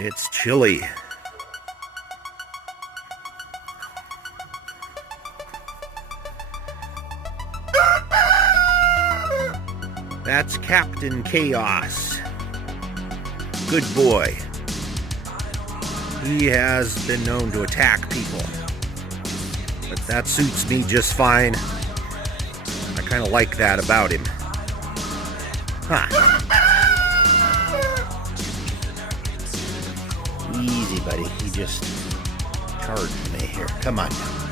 It's chilly. That's Captain Chaos. Good boy. He has been known to attack people, but that suits me just fine. I kind of like that about him. Huh. Easy, buddy. He just charged me here. Come on now.